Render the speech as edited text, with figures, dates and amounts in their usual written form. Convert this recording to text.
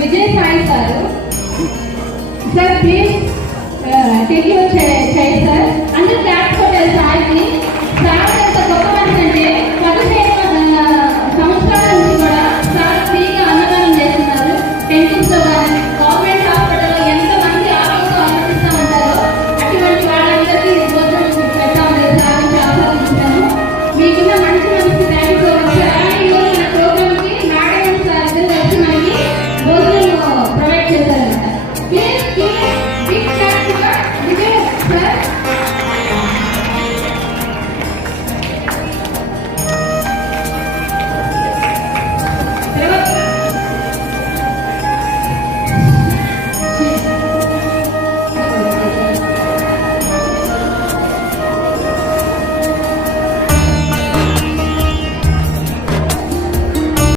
విజయ్ సాయి గారు. Sir please take your chair sir. అందరూ claps కొట్టారు సాయికి.